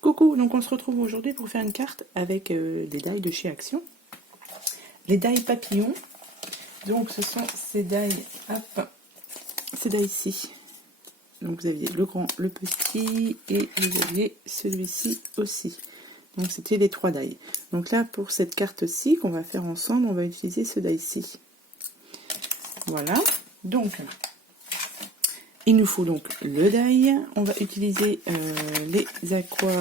Coucou, donc on se retrouve aujourd'hui pour faire une carte avec des die de chez Action. Les die papillons, donc ce sont ces die, hop, ces die ici. Donc vous aviez le grand, le petit et vous aviez celui-ci aussi. Donc c'était les 3 die. Donc là pour cette carte-ci qu'on va faire ensemble, on va utiliser ce die-ci. Voilà, donc il nous faut donc le die, on va utiliser les aqua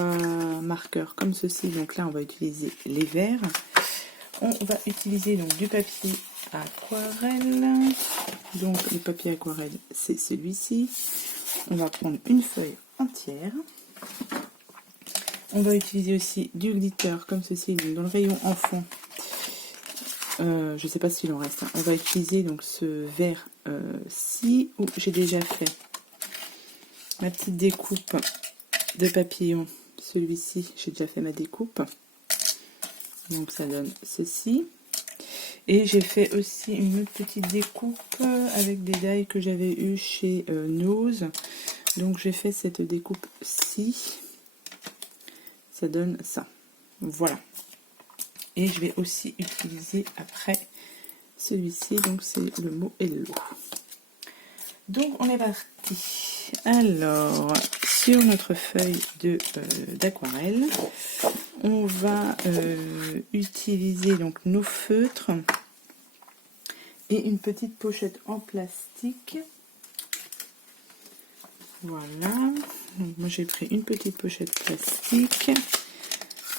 marqueurs comme ceci, donc là on va utiliser les verts. On va utiliser donc du papier aquarelle, donc le papier aquarelle c'est celui-ci. On va prendre une feuille entière. On va utiliser aussi du glitter comme ceci, donc dans le rayon enfant. Je ne sais pas s'il en reste. On va utiliser donc ce vert-ci où j'ai déjà fait ma petite découpe de papillon. Celui-ci, j'ai déjà fait ma découpe. Donc ça donne ceci. Et j'ai fait aussi une petite découpe avec des die que j'avais eu chez Nose. Donc j'ai fait cette découpe-ci. Ça donne ça. Voilà. Et je vais aussi utiliser après celui-ci, donc c'est le mot Hello. Donc on est parti. Alors, sur notre feuille d'aquarelle, on va utiliser donc nos feutres et une petite pochette en plastique. Voilà. Donc moi j'ai pris une petite pochette plastique.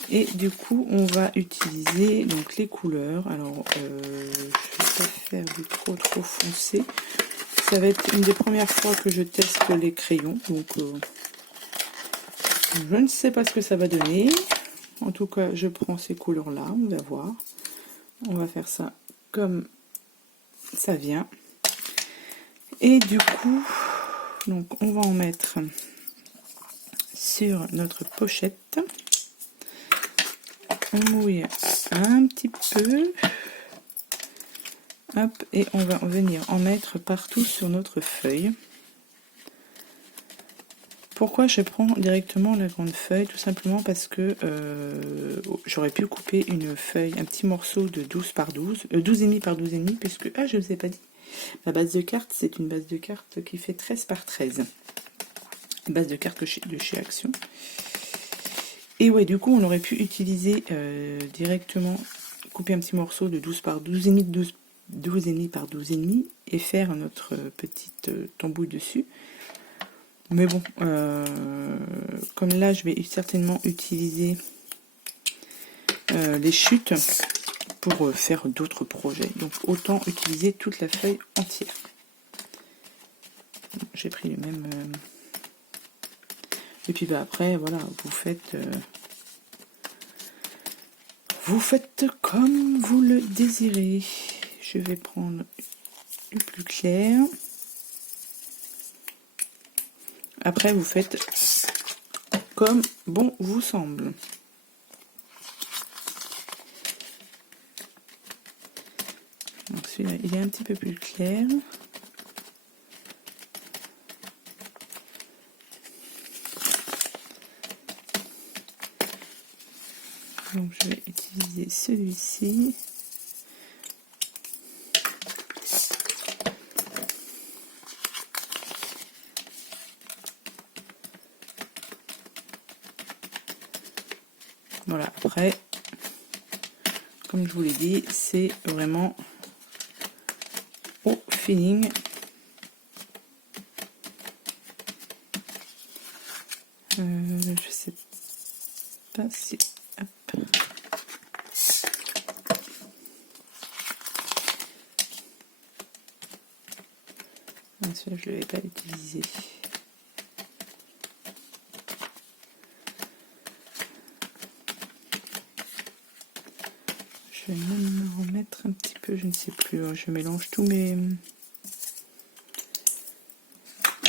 Et du coup, on va utiliser donc les couleurs. Alors, je ne vais pas faire du trop foncé. Ça va être une des premières fois que je teste les crayons. Donc, je ne sais pas ce que ça va donner. En tout cas, je prends ces couleurs-là. On va voir. On va faire ça comme ça vient. Et du coup, donc on va en mettre sur notre pochette. On mouille un petit peu, hop, et on va venir en mettre partout sur notre feuille. Pourquoi je prends directement la grande feuille? Tout simplement parce que j'aurais pu couper une feuille, un petit morceau de 12 par 12, 12,5 par 12,5, puisque, je ne vous ai pas dit, ma base de carte, c'est une base de carte qui fait 13 par 13. Une base de carte de chez Action. Et ouais, du coup, on aurait pu utiliser directement, couper un petit morceau de 12 par 12,5, 12,5 par 12,5 et faire notre petite tambouille dessus. Mais bon, comme là, je vais certainement utiliser les chutes pour faire d'autres projets. Donc, autant utiliser toute la feuille entière. J'ai pris le même... Et puis après, voilà, vous faites comme vous le désirez. Je vais prendre le plus clair. Après, vous faites comme bon vous semble. Donc celui-là, il est un petit peu plus clair. Donc je vais utiliser celui-ci. Voilà, après, comme je vous l'ai dit, c'est vraiment au feeling. Je sais pas si... Hop. Celui-là, je ne l'avais pas utilisé. Je vais même en remettre un petit peu, je ne sais plus. Je mélange tous mes...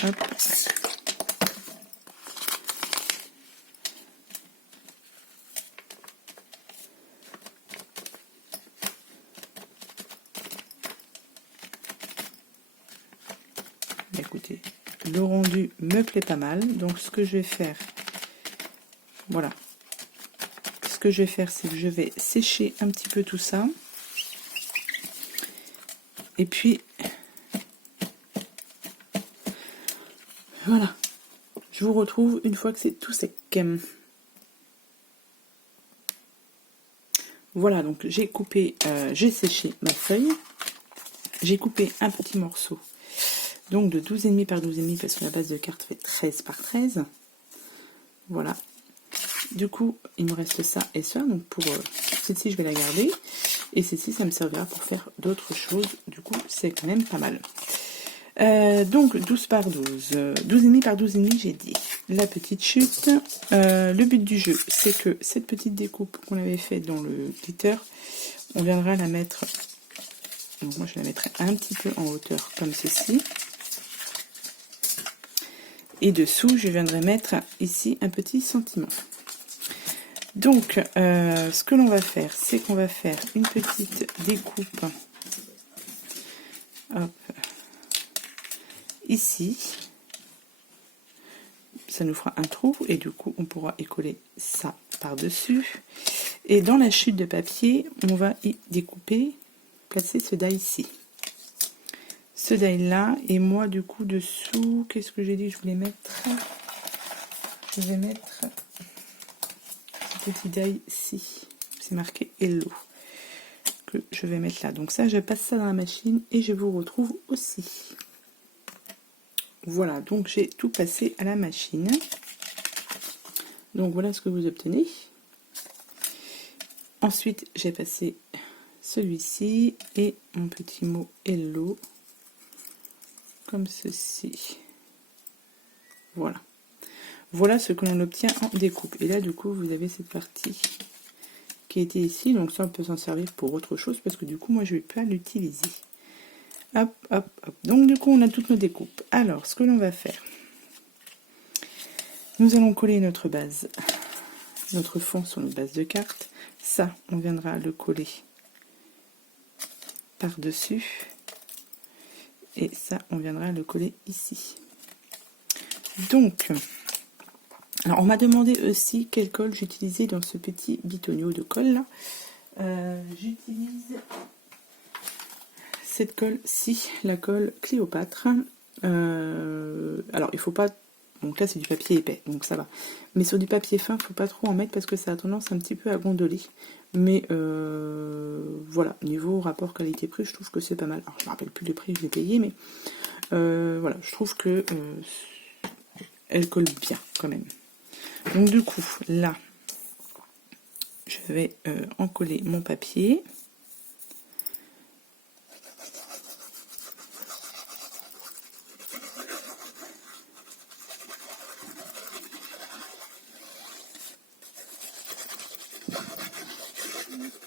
Hop. Écoutez, le rendu me plaît pas mal. Donc ce que je vais faire, Voilà. Ce que je vais faire, c'est que je vais sécher un petit peu tout ça. Et puis, voilà. Je vous retrouve une fois que c'est tout sec. Voilà, donc j'ai coupé, j'ai séché ma feuille. J'ai coupé un petit morceau, donc de 12,5 par 12,5 parce que la base de carte fait 13 par 13. Voilà. Du coup, il me reste ça et ça. Donc pour celle-ci, je vais la garder. Et celle-ci, ça me servira pour faire d'autres choses. Du coup, c'est quand même pas mal. Donc 12 par 12, 12,5 par 12,5, j'ai dit. La petite chute. Le but du jeu, c'est que cette petite découpe qu'on avait faite dans le glitter, on viendra la mettre. Donc moi, je la mettrai un petit peu en hauteur comme ceci. Et dessous, je viendrai mettre ici un petit sentiment. Donc, ce que l'on va faire, c'est qu'on va faire une petite découpe. Hop. Ici. Ça nous fera un trou et du coup, on pourra y coller ça par-dessus. Et dans la chute de papier, on va y découper, placer ce die ici. Ce die là, et moi du coup dessous, qu'est-ce que j'ai dit que je voulais mettre? Je vais mettre ce petit die ici, c'est marqué hello, que je vais mettre là. Donc ça, je passe ça dans la machine et je vous retrouve aussi. Voilà, donc j'ai tout passé à la machine. Donc voilà ce que vous obtenez. Ensuite, j'ai passé celui-ci et mon petit mot hello. Comme ceci. Voilà. Voilà ce que l'on obtient en découpe. Et là, du coup, vous avez cette partie qui était ici. Donc ça, on peut s'en servir pour autre chose parce que du coup, moi, je ne vais pas l'utiliser. Hop, hop, hop. Donc, du coup, on a toutes nos découpes. Alors, ce que l'on va faire, nous allons coller notre base, notre fond sur notre base de carte. Ça, on viendra le coller par-dessus. Et ça, on viendra le coller ici. Donc, alors on m'a demandé aussi quelle colle j'utilisais dans ce petit bitonio de colle là. J'utilise cette colle-ci, la colle Cléopâtre. Alors, il faut pas... Donc là, c'est du papier épais, donc ça va. Mais sur du papier fin, il ne faut pas trop en mettre parce que ça a tendance un petit peu à gondoler. Mais voilà, niveau rapport qualité-prix, je trouve que c'est pas mal. Alors, je ne me rappelle plus le prix que j'ai payé, mais voilà, je trouve que elle colle bien quand même. Donc du coup, là, je vais en coller mon papier.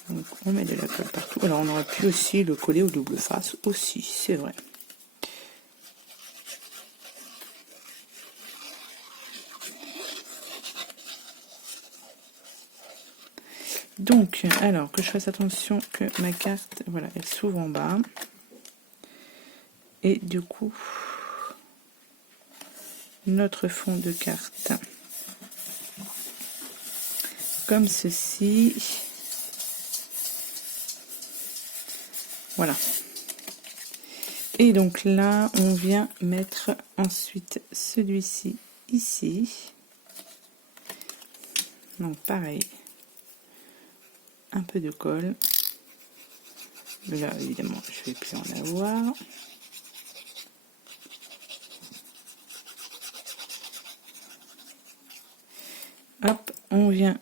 Donc on met de la colle partout. Alors on aurait pu aussi le coller au double face aussi, c'est vrai. Donc, alors que je fasse attention que ma carte, voilà, elle s'ouvre en bas. Et du coup, notre fond de carte, comme ceci. Voilà. Et donc là, on vient mettre ensuite celui-ci ici. Donc pareil, un peu de colle. Là, évidemment, je ne vais plus en avoir. Hop, on vient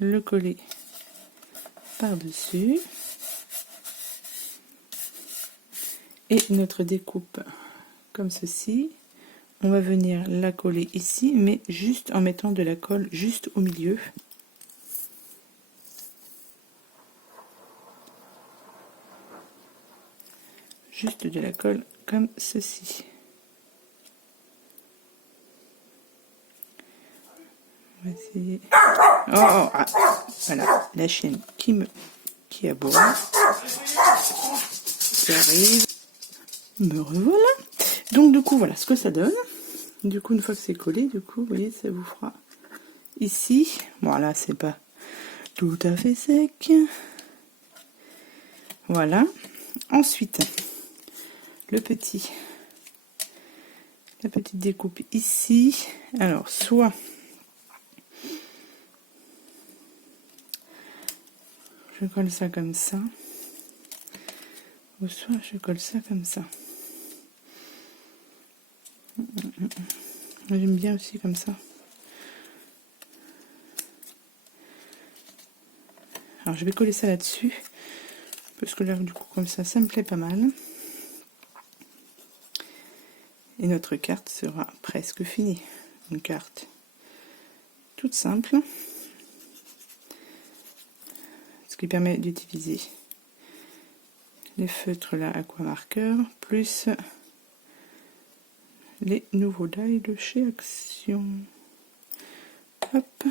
le coller par-dessus. Et notre découpe, comme ceci, on va venir la coller ici, mais juste en mettant de la colle juste au milieu. Juste de la colle comme ceci. On va essayer. Oh, ah, voilà, la chienne qui aboie. Qui arrive. Me revoilà. Donc du coup, voilà ce que ça donne. Du coup, une fois que c'est collé, du coup, vous voyez, ça vous fera ici. Voilà, c'est pas tout à fait sec. Voilà. Ensuite, la petite découpe ici. Alors, soit je colle ça comme ça, ou soit je colle ça comme ça. J'aime bien aussi comme ça. Alors je vais coller ça là-dessus, parce que là du coup comme ça me plaît pas mal. Et notre carte sera presque finie. Une carte toute simple, ce qui permet d'utiliser les feutres là aquamarqueur plus les nouveaux die de chez Action. Hop,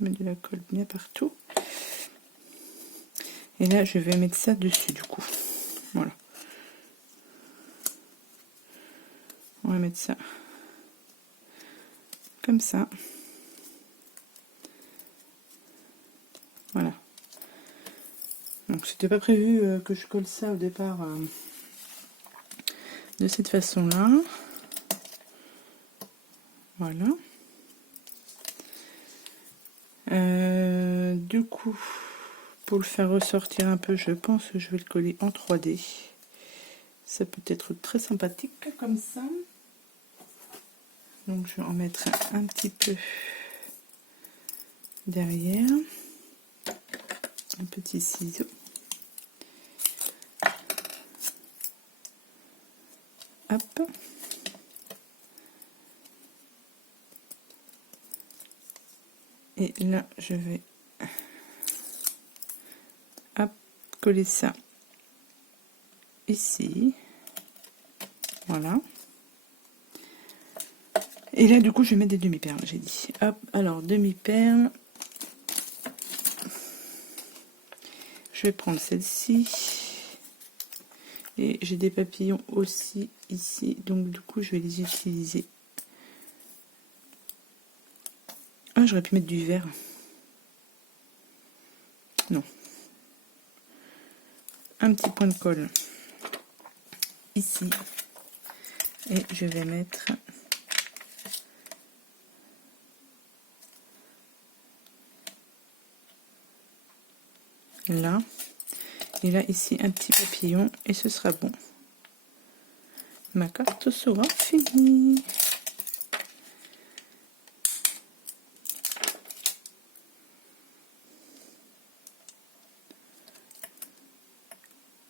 mettre de la colle bien partout. Et là, je vais mettre ça dessus du coup. Voilà. On va mettre ça comme ça. Voilà. Donc, c'était pas prévu que je colle ça au départ de cette façon-là. Voilà. Du coup, pour le faire ressortir un peu, je pense que je vais le coller en 3D. Ça peut être très sympathique comme ça. Donc je vais en mettre un petit peu derrière. Un petit ciseau. Hop. Et là, je vais coller ça ici. Voilà. Et là, du coup, je vais mettre des demi-perles, j'ai dit. Hop, alors, demi-perles. Je vais prendre celle-ci. Et j'ai des papillons aussi ici. Donc, du coup, je vais les utiliser. Ah, j'aurais pu mettre du vert. Non. Un petit point de colle ici. Et je vais mettre là. Et là, ici, un petit papillon. Et ce sera bon. Ma carte sera finie.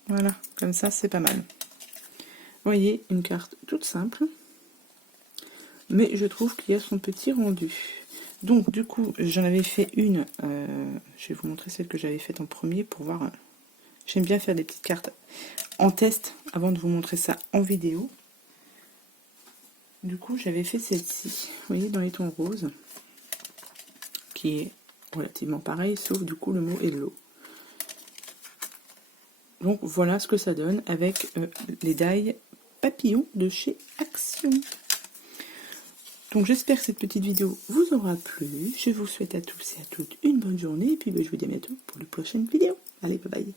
Voilà, comme ça, c'est pas mal. Vous voyez, une carte toute simple. Mais je trouve qu'il y a son petit rendu. Donc, du coup, j'en avais fait une. Je vais vous montrer celle que j'avais faite en premier pour voir. J'aime bien faire des petites cartes en test avant de vous montrer ça en vidéo. Du coup, j'avais fait celle-ci. Vous voyez, dans les tons roses. Qui est relativement pareil, sauf du coup le mot hello. Donc voilà ce que ça donne avec les die papillons de chez Action. Donc j'espère que cette petite vidéo vous aura plu. Je vous souhaite à tous et à toutes une bonne journée. Et puis je vous dis à bientôt pour une prochaine vidéo. Allez, bye bye.